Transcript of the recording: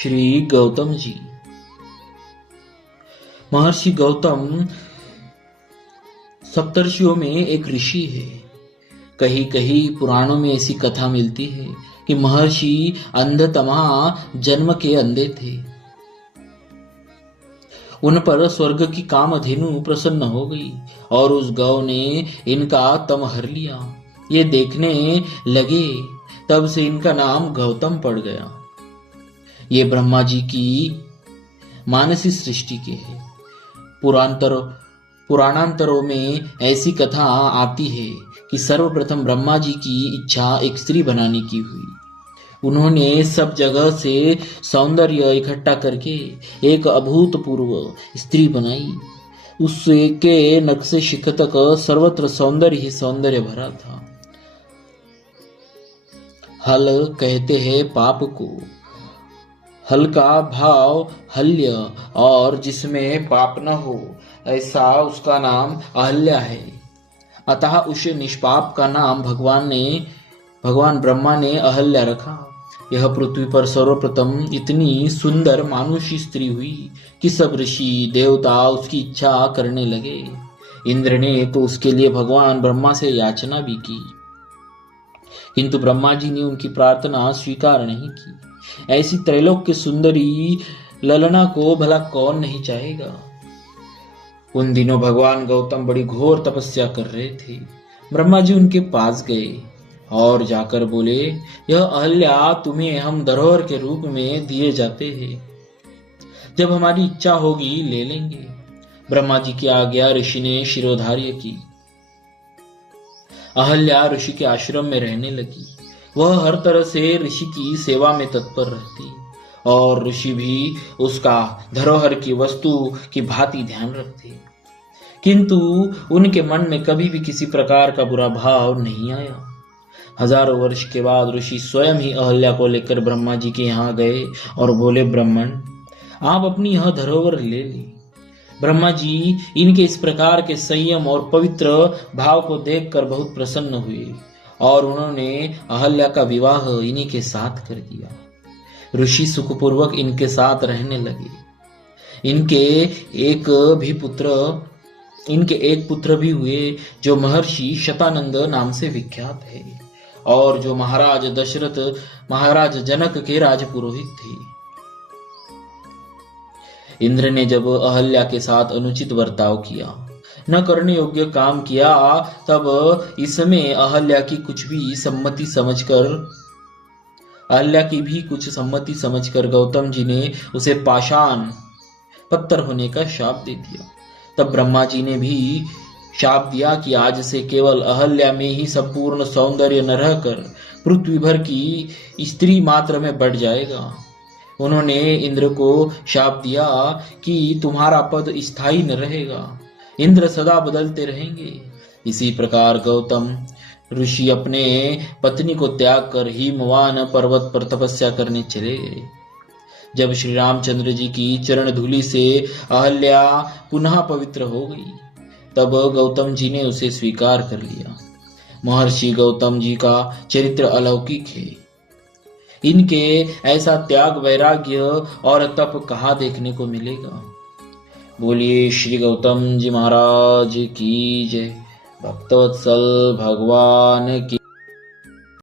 श्री गौतम जी। महर्षि गौतम सप्तर्षियों में एक ऋषि है। कहीं कहीं पुराणों में ऐसी कथा मिलती है कि महर्षि अंधतमा जन्म के अंधे थे। उन पर स्वर्ग की कामधेनु प्रसन्न हो गई और उस गौ ने इनका तम हर लिया। ये देखने लगे, तब से इनका नाम गौतम पड़ गया। ये ब्रह्मा जी की मानसी सृष्टि के हैं। पुराणांतरों में ऐसी कथा आती है कि सर्वप्रथम ब्रह्मा जी की इच्छा एक स्त्री बनाने की हुई। उन्होंने सब जगह से सौंदर्य इकट्ठा करके एक अभूतपूर्व स्त्री बनाई। उसके नक्शे शिख तक सर्वत्र सौंदर्य ही सौंदर्य भरा था। हल कहते हैं पाप को, हल का भाव हल्य, और जिसमें पाप न हो ऐसा उसका नाम अहल्या है। अतः उस निष्पाप का नाम भगवान ब्रह्मा ने अहल्या रखा। यह पृथ्वी पर सर्वप्रथम इतनी सुंदर मानुषी स्त्री हुई कि सब ऋषि देवता उसकी इच्छा करने लगे। इंद्र ने तो उसके लिए भगवान ब्रह्मा से याचना भी की, किंतु ब्रह्मा जी ने उनकी प्रार्थना स्वीकार नहीं की। ऐसी त्रैलोक्य सुंदरी ललना को भला कौन नहीं चाहेगा। उन दिनों भगवान गौतम बड़ी घोर तपस्या कर रहे थे। ब्रह्मा जी उनके पास गए और जाकर बोले, यह अहल्या तुम्हें हम धरोहर के रूप में दिए जाते हैं। जब हमारी इच्छा होगी ले लेंगे। ब्रह्मा जी की आज्ञा ऋषि ने शिरोधार्य की। अहल्या ऋषि के आश्रम में रहने लगी। वह हर तरह से ऋषि की सेवा में तत्पर रहती और ऋषि भी उसका धरोहर की वस्तु की भांति ध्यान रखते। किंतु उनके मन में कभी भी किसी प्रकार का बुरा भाव नहीं आया। हजारों वर्ष के बाद ऋषि स्वयं ही अहल्या को लेकर ब्रह्मा जी के यहाँ गए और बोले, ब्राह्मण, आप अपनी यह धरोहर ले ली। ब्रह्मा जी इनके इस प्रकार के संयम और पवित्र भाव को देखकर बहुत प्रसन्न हुए और उन्होंने अहल्या का विवाह इन्हीं के साथ कर दिया। ऋषि सुखपूर्वक इनके साथ रहने लगे। इनके एक पुत्र भी हुए जो महर्षि शतानंद नाम से विख्यात है और जो महाराज जनक के राजपुरोहित थे। इंद्र ने जब अहल्या के साथ अनुचित बर्ताव किया, न करने योग्य काम किया, तब इसमें अहल्या की भी कुछ सम्मति समझकर गौतम जी ने उसे पाषाण पत्थर होने का शाप दे दिया। तब ब्रह्मा जी ने भी शाप दिया कि आज से केवल अहल्या में ही संपूर्ण सौंदर्य न रहकर पृथ्वी भर की स्त्री मात्र में बढ़ जाएगा। उन्होंने इंद्र को शाप दिया कि तुम्हारा पद स्थायी न रहेगा, इंद्र सदा बदलते रहेंगे। इसी प्रकार गौतम ऋषि अपने पत्नी को त्याग कर हिमवान पर्वत पर तपस्या करने चले गए। जब श्री रामचंद्र जी की चरण धूलि से अहल्या पुनः पवित्र हो गई, तब गौतम जी ने उसे स्वीकार कर लिया। महर्षि गौतम जी का चरित्र अलौकिक है। इनके ऐसा त्याग, वैराग्य और तप कहाँ देखने को मिलेगा। बोलिए श्री गौतम जी महाराज की जय। भक्तवत्सल भगवान की